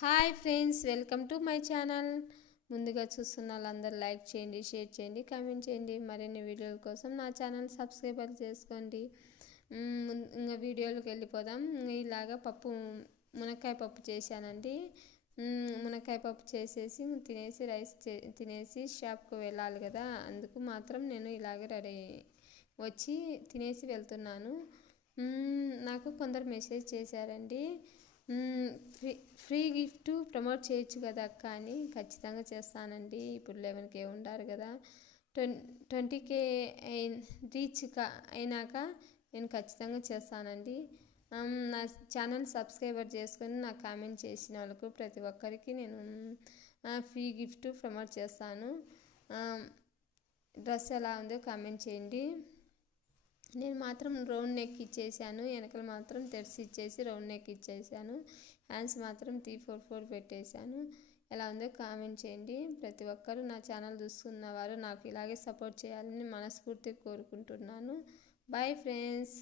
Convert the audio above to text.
Hi friends, welcome to my channel. ముందుగా చూస్తున్న వాళ్ళందరూ లైక్ చేయండి, షేర్ చేయండి, కామెంట్ చేయండి. మరిన్ని వీడియోల కోసం నా ఛానల్ సబ్స్క్రైబర్ చేసుకోండి. ఇంకా వీడియోలోకి వెళ్ళిపోదాం. ఇలాగా మునక్కాయ పప్పు చేశానండి. మునక్కాయ పప్పు చేసేసి తినేసి తినేసి షాప్కి వెళ్ళాలి కదా, అందుకు మాత్రం నేను ఇలాగ రెడీ వచ్చి తినేసి వెళ్తున్నాను. నాకు కొందరు మెసేజ్ చేశారండి, ఫ్రీ గిఫ్ట్ ప్రమోట్ చేయొచ్చు కదా అక్క అని. ఖచ్చితంగా చేస్తానండి. ఇప్పుడు 11K ఉండారు కదా, 20K రీచ్ అయినాక నేను ఖచ్చితంగా చేస్తానండి. నా ఛానల్ సబ్స్క్రైబర్ చేసుకొని నాకు కామెంట్ చేసిన వాళ్ళకు ప్రతి ఒక్కరికి నేను ఫ్రీ గిఫ్ట్ ప్రమోట్ చేస్తాను. డ్రెస్ ఎలా ఉందో కామెంట్ చేయండి. నేను మాత్రం రౌండ్ నెక్ ఇచ్చేసాను, వెనకలు మాత్రం తెరిచి ఇచ్చేసి రౌండ్ నెక్ ఇచ్చేసాను. హ్యాండ్స్ మాత్రం 344 పెట్టేశాను. ఎలా ఉందో కామెంట్ చేయండి. ప్రతి ఒక్కరూ నా ఛానల్ చూస్తున్నవారు నాకు ఇలాగే సపోర్ట్ చేయాలని మనస్ఫూర్తిగా కోరుకుంటున్నాను. Boy friends.